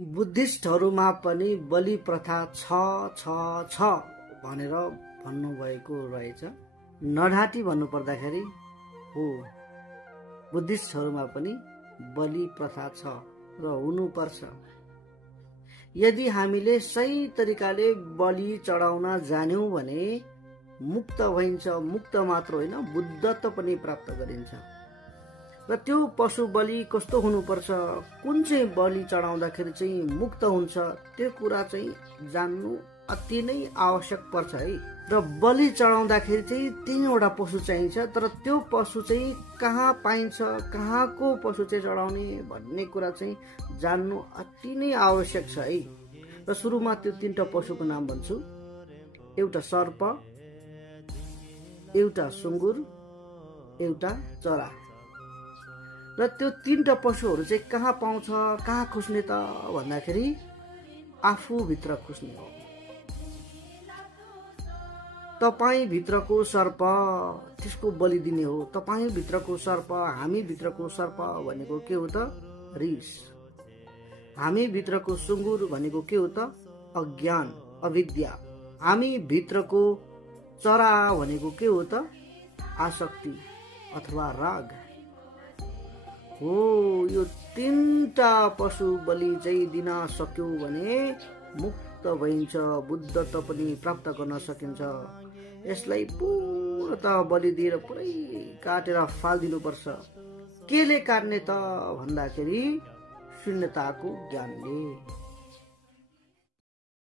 बुद्धिस्टहरूमा पनि बलि प्रथा छ भनेर भन्नुभएको रहेछ। नढाँटी भन्नुपर्दाखेरि हो, बुद्धिस्टहरूमा पनि बलि प्रथा छ र हुनुपर्छ। यदि हामीले सही तरिकाले बलि चढाउन जान्यौं भने मुक्त भइन्छ। मुक्त मात्र होइन, बुद्धत्व पनि प्राप्त गरिन्छ। र त्यो पशु बलि कस्तो हुनुपर्छ, कुन चाहिँ बलि चढाउँदाखेरि चाहिँ मुक्त हुन्छ, त्यो कुरा चाहिँ जान्नु अति नै आवश्यक पर्छ है। र बलि चढाउँदाखेरि चाहिँ 3वटा पशु चाहिन्छ, तर त्यो पशु चाहिँ कहाँ पाइन्छ, कहाँको पशु चाहिँ चढाउने भन्ने कुरा चाहिँ जान्नु अति नै आवश्यक छ है। र सुरुमा त्यो 3टा पशुको नाम भन्छु। एउटा सर्प, एउटा सुँगुर, एउटा चरा। र त्यो 3टा पशुहरू चाहिँ कहाँ पाउँछ, कहाँ खुस्ने त भन्दाखेरि आफू भित्र खुस्ने हो। तपाईँ भित्रको सर्प त्यसको बलि दिने हो। तपाईँ भित्रको सर्प, हामी भित्रको सर्प भनेको के हो त? रिस। हामी भित्रको सुँगुर भनेको के हो त? अज्ञान, अविद्या। हामी भित्रको चरा भनेको के हो त? आसक्ति अथवा राग हो। यो 3टा पशु बलि चाहिँ दिन सक्यो भने मुक्त भइन्छ, बुद्धत्व पनि प्राप्त गर्न सकिन्छ। यसलाई पूर्णतः बलि दिएर पुरै काटेर फालिदिनुपर्छ। केले काट्ने त भन्दाखेरि शून्यताको ज्ञानले।